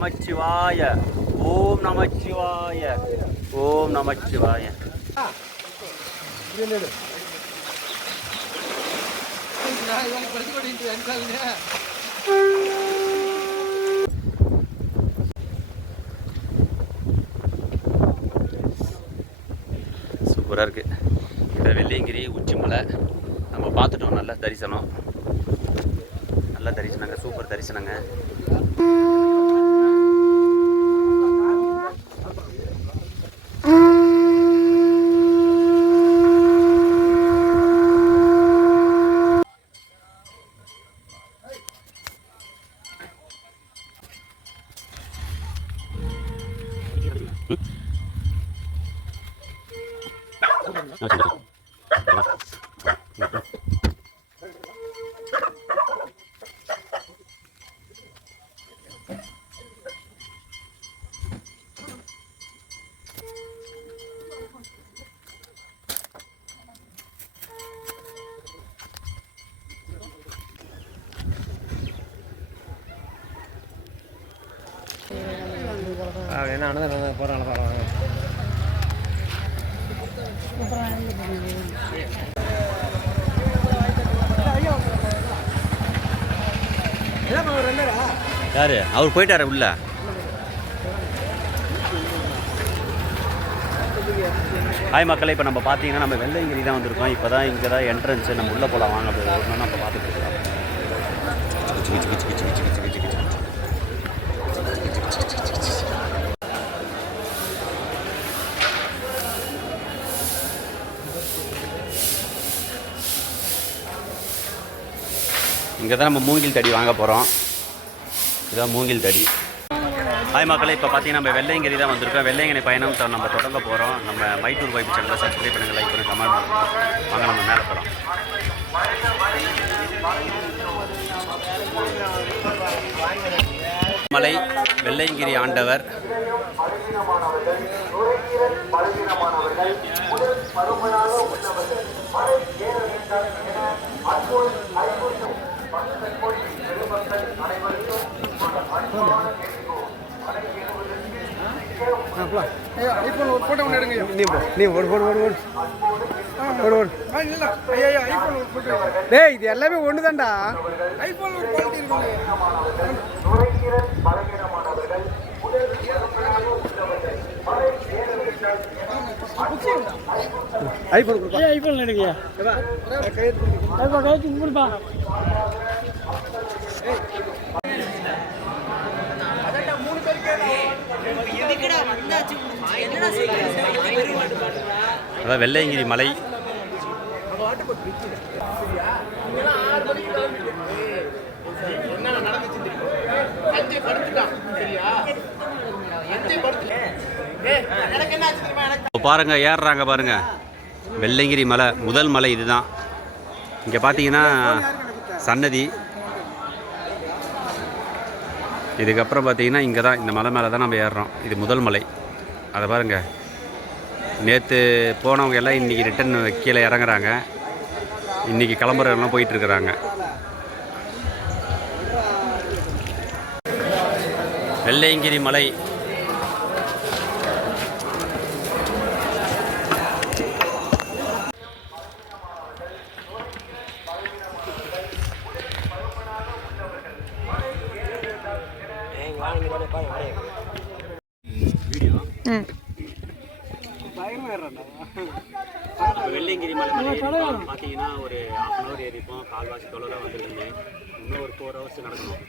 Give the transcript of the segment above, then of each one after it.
நமச்சிவாய ஓம் நமச்சிவாய ஓம் நமச்சிவாய. சூப்பராக இருக்குது. இந்த வெள்ளியங்கிரி உச்சிமலை நம்ம பார்த்துட்டோம். நல்ல தரிசனம், நல்ல தரிசனங்க, சூப்பர் தரிசனங்க. என்ன அண்ணன் போகிறாங்க பரவாயில்ல. யாரு அவர் போயிட்டாரு உள்ள. ஹாய் மக்களை, இப்போ நம்ம பார்த்தீங்கன்னா நம்ம வெள்ளையங்கிரி தான் வந்திருக்கோம். இப்போ தான் இங்கே தான் என்ட்ரன்ஸு, நம்ம உள்ளே போகலாம் வாங்க. அப்படி ஒன்று நம்ம பார்த்துட்டு இருக்கோம். இங்கே தான் நம்ம மூங்கில் தடி வாங்க போகிறோம். இதுதான் மூங்கில் தடி. ஹாய் மக்களே, இப்போ பார்த்தீங்கன்னா நம்ம வெள்ளையங்கிரி தான் வந்திருக்கோம். வெள்ளையங்கிரி பயணம் நம்ம தொடங்க போகிறோம். நம்ம மைட்டூர் வைப்பு சேனலை சப்ஸ்கிரைப் பண்ணுங்கள், லைக் பண்ணி கமெண்ட் பண்ணுங்கள். வாங்க நம்ம மேலே போகிறோம். மலை வெள்ளையங்கிரி ஆண்டவர் இது எல்லாமே ஒன்று தான்டா. ஐபோன் எடுக்கியா கைத்து கும்பிடுப்பா. அதான் வெள்ளையங்கிரி மலை. பாருங்க, ஏறுறாங்க பாருங்க. வெள்ளையங்கிரி மலை முதல் மலை இதுதான். இங்கே பார்த்தீங்கன்னா சன்னதி. இதுக்கப்புறம் பார்த்தீங்கன்னா இங்கே தான், இந்த மலை மேலே தான் நம்ம ஏறுறோம். இது முதல் மலை. அதை பாருங்கள். நேற்று போனவங்க எல்லாம் இன்றைக்கி ரிட்டன் கீழே இறங்குறாங்க. இன்றைக்கி கிளம்புறவங்கலாம் போயிட்டுருக்குறாங்க. வெள்ளையங்கிரி மலை. வெள்ளையங்கிரி மலை பார்த்தீங்கன்னா ஒரு 1/2 hour ஏறிப்போம். கால்வாசி தொலைவில் வந்துருந்தேன். இன்னும் ஒரு 4 hours நடக்கணும்.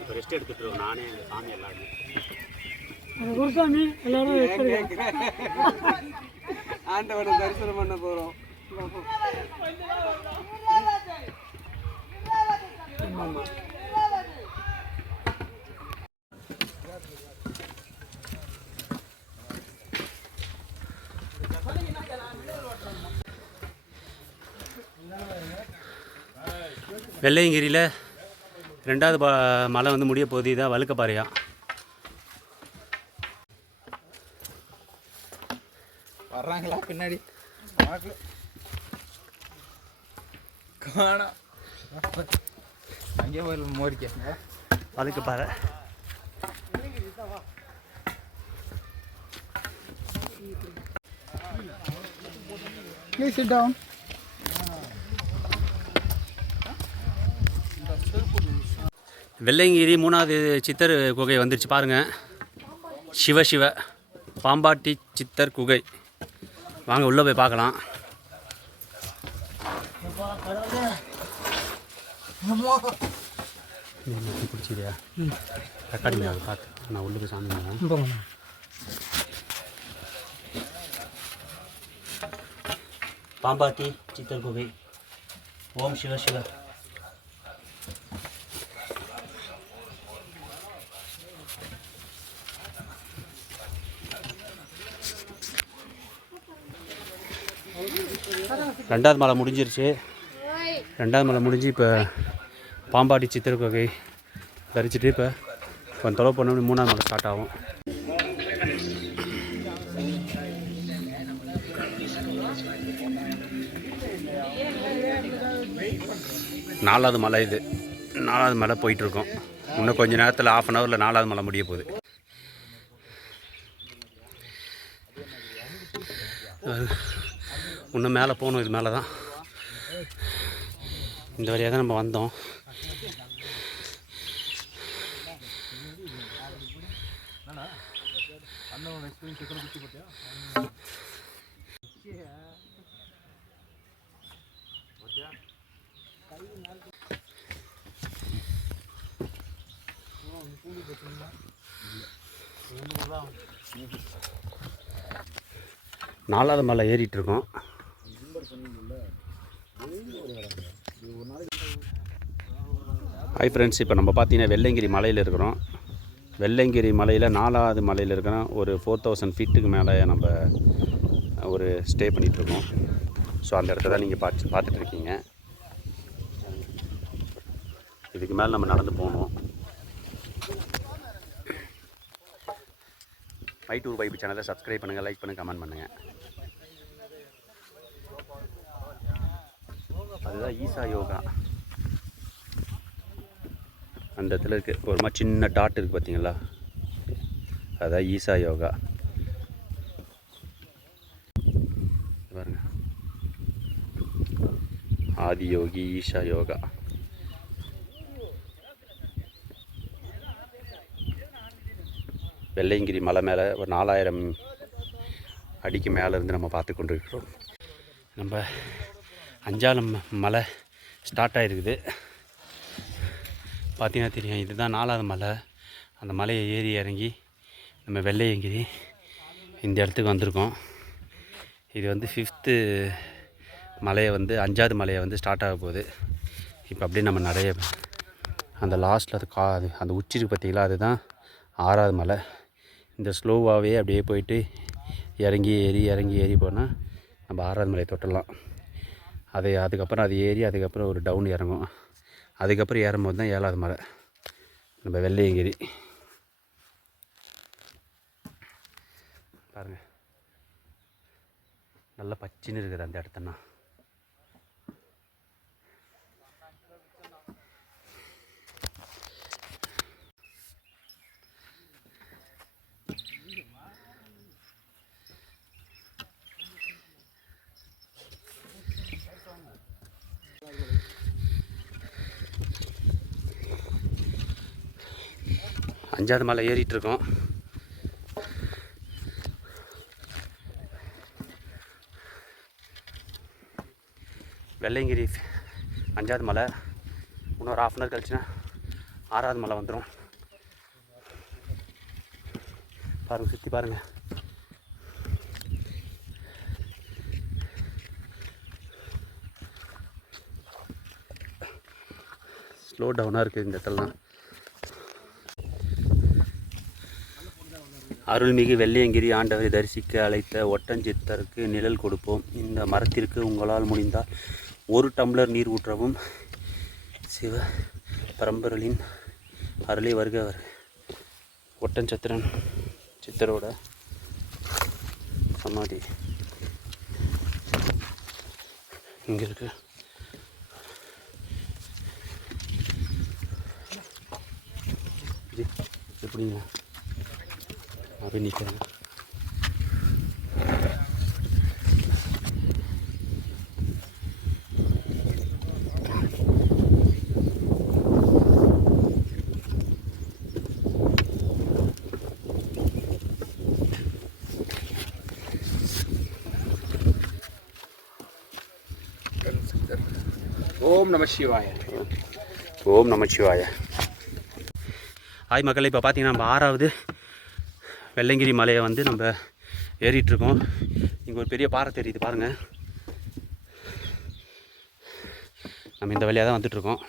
இப்போ ரெஸ்ட் எடுத்துகிட்டு இருக்கோம். நானே எங்கள் சாமி எல்லாருமே. குருசாமி எல்லாரும் ஆண்டவனை தரிசனம் பண்ண போகிறோம். வெள்ளையங்கிரியில் 2வது மலை வந்து முடிய போகுது. இதான் வழுக்கப்பாறையா. வர்றாங்களா பின்னாடி? காணோம். அங்கே போய் மோரிக்க அதுக்கு பாரு. Please sit down. வெள்ளையங்கிரி 3வது சித்தர் குகை வந்துருச்சு பாருங்கள். சிவ பாம்பாட்டி சித்தர் குகை. வாங்க உள்ளே போய் பார்க்கலாம். பிடிச்சிரியா ரெக்கார்டிங் பார்த்து நான் உள்ளே போய் சாமி. பாம்பாட்டி சித்தர் குகை. ஓம் சிவ. ரெண்டாவது மலை முடிஞ்சிருச்சு. ரெண்டாவது மலை முடிஞ்சு இப்போ பாம்பாட்டி சித்தர் குகை தரிச்சிட்டு இப்போ கொஞ்சம் தொலைவு பண்ண 3வது மலை ஸ்டார்ட் ஆகும். நாலாவது மலை இது. 4வது மலை போயிட்டுருக்கோம். இன்னும் கொஞ்சம் நேரத்தில் 1/2 ஹவரில் 4வது மலை முடிய போகுது. இன்னும் மேலே போகணும். இது மேலே தான் இந்த வழியாக தான் நம்ம வந்தோம். நாலாவது மலை ஏறிட்டு இருக்கோம். ஹாய் ஃப்ரெண்ட்ஸ், இப்போ நம்ம பார்த்தீங்கன்னா வெள்ளையங்கிரி மலையில் இருக்கிறோம். வெள்ளையங்கிரி மலையில் 4வது மலையில் இருக்கிறோம். ஒரு 4000 ஃபீட்டுக்கு மேலே நம்ம ஒரு ஸ்டே பண்ணிகிட்ருக்கோம். ஸோ அந்த இடத்த தான் நீங்கள் பார்த்துட்ருக்கீங்க. இதுக்கு மேலே நம்ம நடந்து போகணும். மை டூர் வைப் சேனலை சப்ஸ்கிரைப் பண்ணுங்கள், லைக் பண்ணுங்கள், கமெண்ட் பண்ணுங்கள். அதுதான் ஈசா யோகா. அந்த இடத்துல இருக்குது ஒரு மாதிரி சின்ன டாட் இருக்குது பார்த்தீங்களா, அதுதான் ஈசா யோகா. பாருங்க, ஆதியோகி ஈசா யோகா. வெள்ளையங்கிரி மலை மேலே ஒரு 4000 அடிக்கு மேலே இருந்து நம்ம பார்த்து கொண்டு இருக்கிறோம். நம்ம 5வது மலை ஸ்டார்ட் ஆகிருக்குது. பார்த்தீங்கன்னா தெரியும், இதுதான் 4வது மலை. அந்த மலையை ஏறி இறங்கி நம்ம வெள்ளையங்கிரி இந்த இடத்துக்கு வந்திருக்கோம். இது வந்து 5th மலையை வந்து 5வது மலையை வந்து ஸ்டார்ட் ஆக போகுது. இப்போ அப்படியே நம்ம நிறைய அந்த லாஸ்ட்டில் அது அந்த உச்சி இருக்கு பார்த்தீங்களா, அதுதான் 6வது மலை. இந்த ஸ்லோவாகவே அப்படியே போயிட்டு இறங்கி ஏறி போனால் நம்ம 6வது மலையை தொட்டலாம். அதுக்கப்புறம் அது ஏறி அதுக்கப்புறம் ஒரு டவுன் இறங்கும். அதுக்கப்புறம் ஏறும்போது தான் 7வது மலை நம்ம வெள்ளையங்கிரி. பாருங்கள், நல்லா பச்சின்னு இருக்குது அந்த இடத்துனா. அஞ்சாவது மலை ஏறிட்டுருக்கோம். வெள்ளையங்கிரி 5வது மலை. இன்னொரு 1/2 hour கழிச்சுன்னா 6வது மலை வந்துடும். பாருங்கள், சுற்றி பாருங்கள். ஸ்லோ டவுனாக இருக்குது இந்த இடத்துலலாம். அருள்மிகு வெள்ளையங்கிரி ஆண்டவரை தரிசிக்க அழைத்த ஒட்டஞ்சித்தருக்கு நிழல் கொடுப்போம். இந்த மரத்திற்கு உங்களால் முடிந்தால் 1 டம்ளர் நீர் ஊற்றவும். சிவ பரம்பொருளின் அருளை வருக. ஒட்டஞ்சத்திரன் சித்தரோட சமாதி இங்கே இருக்கு. எப்படிங்க அப்படி நிற்கிறேன். ஓம் நம சிவாய. ஓம் நமச்சிவாய. ஹாய் மக்களே, இப்போ பார்த்தீங்கன்னா நம்ம 6வது வெள்ளையங்கிரி மலையை வந்து நம்ம ஏறிட்டுருக்கோம். இங்கே ஒரு பெரிய பாறை தெரியுது பாருங்கள். நம்ம இந்த வழியாக தான் வந்துட்டுருக்கோம்.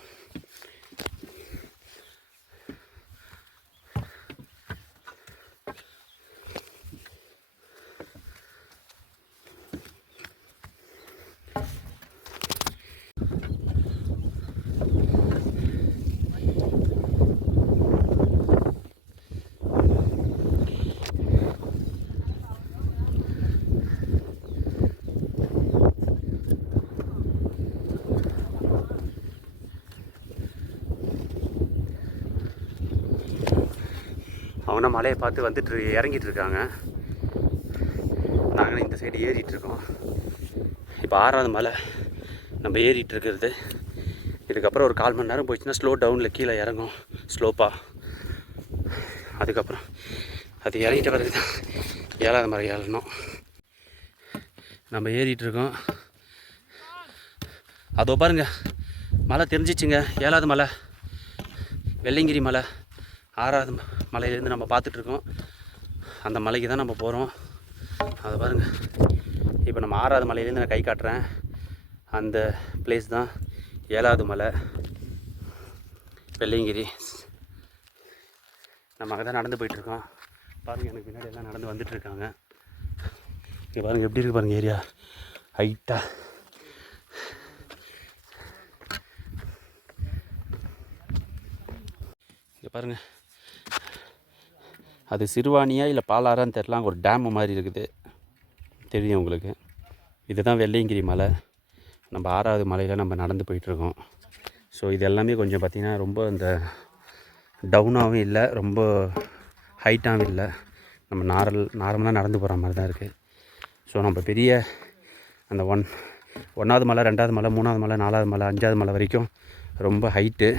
அவங்க மலையை பார்த்து வந்துட்டு இறங்கிட்டு இருக்காங்க. நாங்கள் இந்த சைடு ஏறிட்டுருக்கோம். இப்போ 6வது மலை நம்ம ஏறிட்டு இருக்கிறது. இதுக்கப்புறம் ஒரு 1/4 மணி நேரம் போயிடுச்சுன்னா ஸ்லோ டவுனில் கீழே இறங்கும் ஸ்லோப்பாக. அதுக்கப்புறம் அது இறங்கிட்ட பிறகு தான் 7வது மலை ஏறணும். நம்ம ஏறிட்டுருக்கோம். அதோ பாருங்கள், மலை தெரிஞ்சிச்சுங்க. 7வது மலை வெள்ளையங்கிரி மலை. 6வது மலையிலேருந்து நம்ம பார்த்துட்ருக்கோம். அந்த மலைக்கு தான் நம்ம போகிறோம். அதை பாருங்கள். இப்போ நம்ம 6வது மலையிலேருந்து நான் கை காட்டுறேன். அந்த பிளேஸ் தான் 7வது மலை வெள்ளையங்கிரி. நம்ம அங்கே தான் நடந்து போயிட்டுருக்கோம். பாருங்கள், எனக்கு பின்னாடி எல்லாம் நடந்து வந்துட்டுருக்காங்க. இங்கே பாருங்கள் எப்படி இருக்குது பாருங்கள் ஏரியா ஹைட்டாக. இங்கே பாருங்கள், அது சிறுவாணியா இல்லை பாலாறான்னு தெரில. அங்கே ஒரு டேம் மாதிரி இருக்குது, தெரியும் உங்களுக்கு. இதுதான் வெள்ளையங்கிரி மலை. நம்ம 6வது மலையில் நம்ம நடந்து போயிட்டுருக்கோம். ஸோ இது எல்லாமே கொஞ்சம் பார்த்திங்கன்னா ரொம்ப இந்த டவுனாகவும் இல்லை, ரொம்ப ஹைட்டாகவும் இல்லை. நம்ம நார்மலாக நடந்து போகிற மாதிரி தான் இருக்குது. ஸோ நம்ம பெரிய அந்த 1வது மலை, 2வது மலை, 3வது மலை, 4வது மலை, 5வது மலை வரைக்கும் ரொம்ப ஹைட்டு.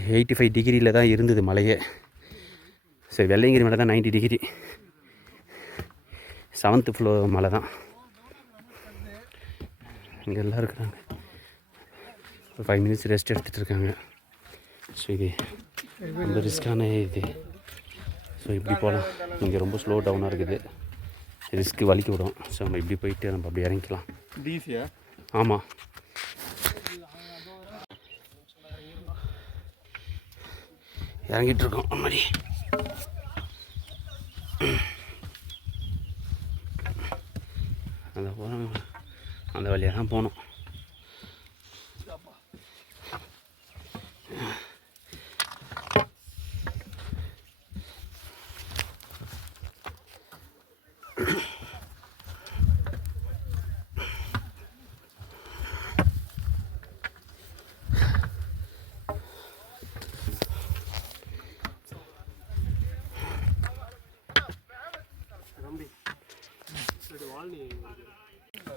85 டிகிரியில் தான் இருந்தது மலையே. சரி, வெள்ளையங்கிரி மலை தான் 90 டிகிரி. 7th ஃப்ளோர் மலை தான். இங்கே எல்லாம் இருக்கிறாங்க. ஒரு 5 மினிட்ஸ் ரெஸ்ட் எடுத்துகிட்டு இருக்காங்க. ஸோ இது ரொம்ப ரிஸ்க்கான இது. ஸோ இப்படி போகலாம். இங்கே ரொம்ப ஸ்லோ டவுனாக இருக்குது, ரிஸ்க்கு வலிக்க விடும். ஸோ நம்ம இப்படி போயிட்டு நம்ம அப்படி இறங்கிக்கலாம். ஆமாம், இறங்கிட்டுருக்கோம். மாதிரி அந்த போகிறோம், அந்த வழியாக தான் போகணும்.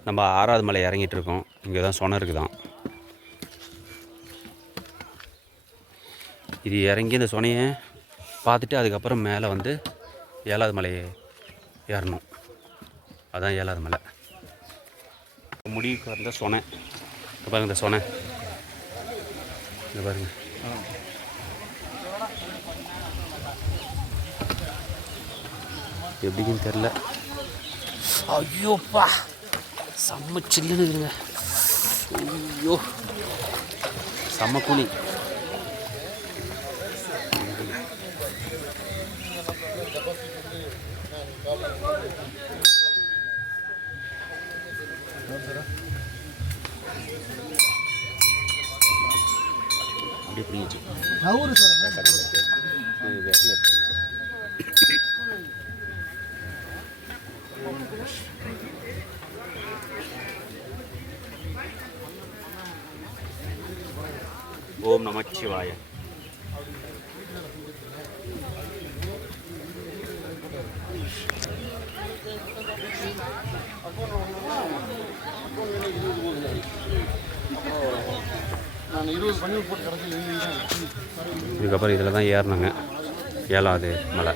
நம்ம 6வது மலை இறங்கிட்டுருக்கோம். இங்கே தான் சொனை இருக்குதான். இது இறங்கி இந்த சொனையை பார்த்துட்டு அதுக்கப்புறம் மேலே வந்து 7வது மலையை ஏறணும். அதுதான் 7வது மலை. முடிவுக்கு வந்த சொனை. இங்கே பாருங்கள், இந்த சொனை இங்கே பாருங்கள். எப்படின்னு தெரில. ஐயோப்பா, செம்ம சில்லுன்னு இருக்குங்க. ஐயோ, செம்ம கூலி. அப்படியே புரிஞ்சிச்சு. ஓம் நமச்சிவாய. இதுக்கப்புறம் இதில் தான் ஏறினாங்க 7வது மலை.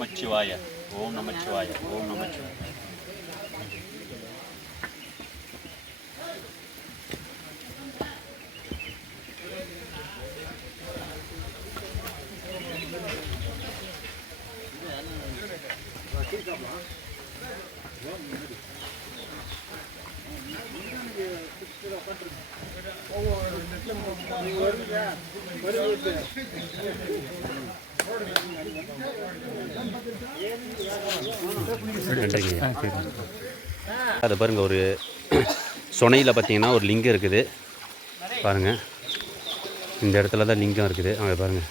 நமச்சிவாய. ஓம் நமச்சிவாய. ஓம் நமச்சிவாய. நன்றிங்க. அதை பாருங்கள், ஒரு சொனையில் பார்த்தீங்கன்னா ஒரு லிங்கம் இருக்குது பாருங்கள். இந்த இடத்துல தான் லிங்கம் இருக்குது. அங்கே பாருங்கள்,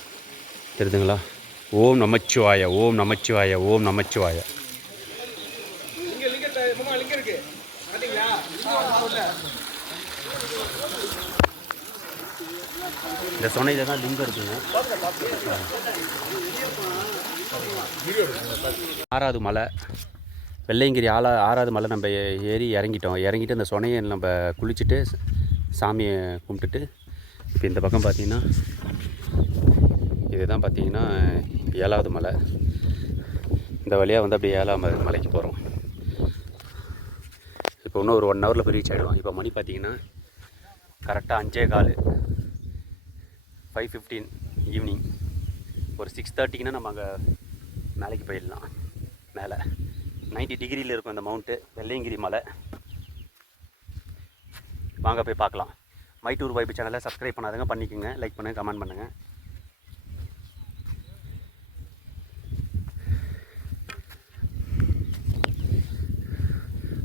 தெரியுதுங்களா? ஓம் நமச்சிவாய. ஓம் நமச்சிவாய. ஓம் நமச்சிவாய. இந்த சொனையில் தான் லிங்கம் இருக்குங்க. 6வது மலை வெள்ளையங்கிரி 6வது மலை நம்ம ஏறி இறங்கிட்டு அந்த சொனையை நம்ம குளிச்சுட்டு சாமியை கும்பிட்டுட்டு இப்போ இந்த பக்கம் பார்த்திங்கன்னா இதுதான் பார்த்திங்கன்னா 7வது மலை. இந்த வழியாக வந்து அப்படியே 7வது மலைக்கு போகிறோம். இப்போ இன்னும் ஒரு 1 ஹவரில் போய் ரீச் ஆகிடுவோம். இப்போ மணி பார்த்திங்கன்னா கரெக்டாக 5:15 5:15 ஈவினிங். ஒரு 6:30க்குன்னா நம்ம அங்கே மேலைக்கு போயிடலாம். மேலே 90 டிகிரியில் இருக்கும் இந்த மவுண்ட்டு வெள்ளையங்கிரி மலை. வாங்க போய் பார்க்கலாம். மை டூர் வைப் சேனலை சப்ஸ்கிரைப் பண்ணாதுங்க, பண்ணிக்கோங்க. லைக் பண்ணுங்கள், கமெண்ட் பண்ணுங்கள்.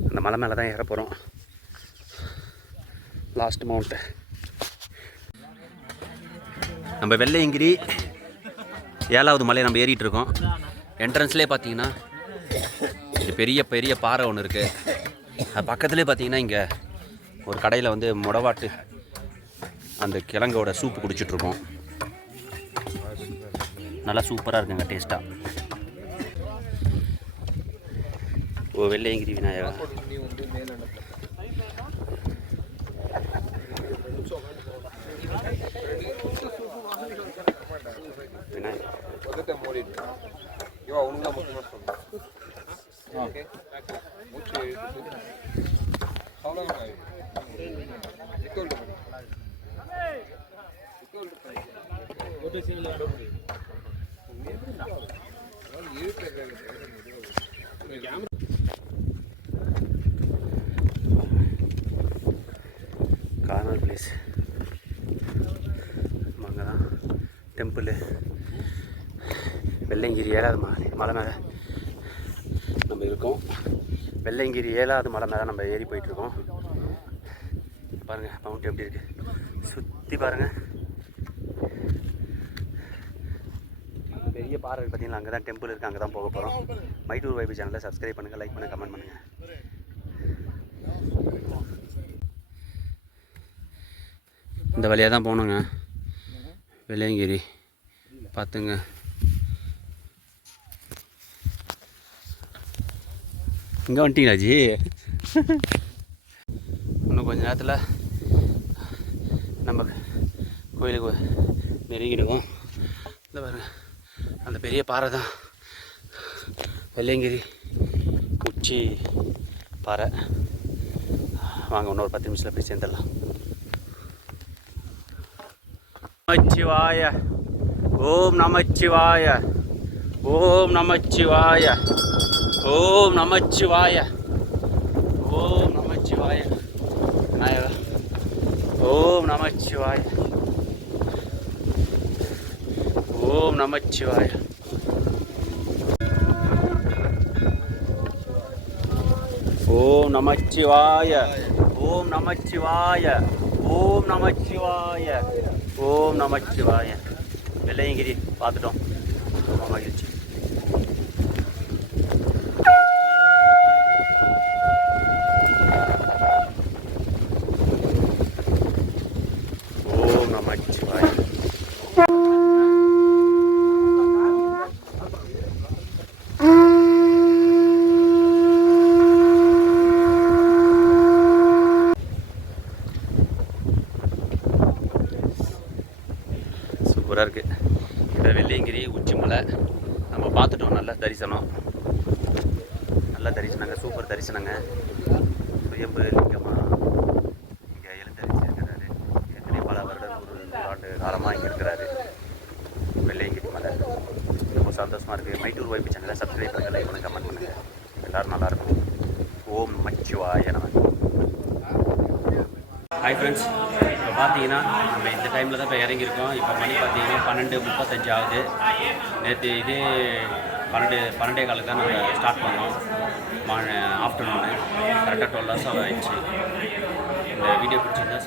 அந்த மலை மேலே தான் ஏற போகிறோம். லாஸ்ட் மவுண்ட்டு நம்ம வெள்ளையங்கிரி 7வது மலையை நம்ம ஏறிட்டு இருக்கோம். என்ட்ரன்ஸ்லேயே பார்த்தீங்கன்னா இங்கே பெரிய பெரிய பாறை ஒன்று இருக்குது. அது பக்கத்துலேயே பார்த்தீங்கன்னா இங்கே ஒரு கடையில் வந்து முடவாட்டு அந்த கிழங்கோட சூப்பு குடிச்சிட்ருக்கோம். நல்லா சூப்பராக இருக்குங்க, டேஸ்ட்டாக. ஓ வெள்ளையங்கிரி விநாயகா. கார்னர் பிளேஸ் அங்கே தான் டெம்பிள். வெள்ளையங்கிரி 7வது மலை மேலே நம்ம இருக்கோம். வெள்ளையங்கிரி 7வது மலை மேலே நம்ம ஏறி போயிட்டுருக்கோம். பாருங்கள் மவுண்ட் எப்படி இருக்குது, சுற்றி பாருங்கள். பெரிய பாறை பார்த்தீங்களா, அங்கே தான் டெம்பிள் இருக்குது. அங்கே தான் போக போகிறோம். மை டூர் வைப் சேனலை சப்ஸ்கிரைப் பண்ணுங்கள், லைக் பண்ணுங்கள், கமெண்ட் பண்ணுங்கள். இந்த வழியாக தான் போகணுங்க வெள்ளையங்கிரி. பார்த்துங்க. இங்கே வந்துட்டீங்களா ஜி? இன்னும் கொஞ்சம் நேரத்தில் நம்ம கோயிலுக்கு நெருங்கிடுவோம். இந்த பாருங்க, அந்த பெரிய பாறை தான் வெள்ளையங்கிரி உச்சி பாறை. வாங்க, இன்னொரு 10 நிமிஷத்தில் போய் சேர்ந்துடலாம். நமச்சிவாய. ஓம் நமச்சிவாய. ஓம் நமச்சிவாய. ஓம் நமச்சிவாய. ஓம் நமச்சிவாய. விநாயகா. ஓம் நமச்சிவாய. ஓம் நமச்சிவாய. ஓம் நமச்சிவாய. ஓம் நமச்சிவாய. ஓம் நமச்சிவாய. ஓம் நமச்சிவாய. வெள்ளையங்கிரி பார்த்துட்டோம், ரொம்ப மகிழ்ச்சி. ஓம் நமச்சிவாய. சூப்பராக இருக்குது. இந்த வெள்ளையங்கிரி உச்சி மலை நம்ம பார்த்துட்டோம். நல்ல தரிசனம், நல்ல தரிசனங்க, சூப்பர் தரிசனங்க. சுயம்பு லிங்கமாக இங்கே எழுந்தரிச்சிருக்கிறாரு. ஏற்கனவே பல வருடம், 100 ஆண்டு காலமாக இங்கே இருக்கிறாரு வெள்ளையங்கிரி மலை. ரொம்ப சந்தோஷமாக இருக்குது. மைட்டூர் வைப்பு சேனலை சப்ஸ்கிரைப் பண்ணுங்கள், லைக் பண்ணுங்கள், கமெண்ட் பண்ணுங்கள். எல்லோரும் நல்லாயிருக்கும். ஓம் நமச்சிவாய நம. ஹாய் ஃப்ரெண்ட்ஸ், இப்போ பார்த்தீங்கன்னா நம்ம இந்த டைமில் தான் இப்போ இறங்கியிருக்கோம். இப்போ மணி பார்த்தீங்கன்னா 12:35 ஆகுது. நேற்று இதே 12 காலுக்கு தான் நம்ம ஸ்டார்ட் பண்ணோம். ஆஃப்டர்நூனு கரெக்டாக 12 ஹவர்ஸ் ஆயிடுச்சு. இந்த வீடியோ பிடிச்சிருந்தா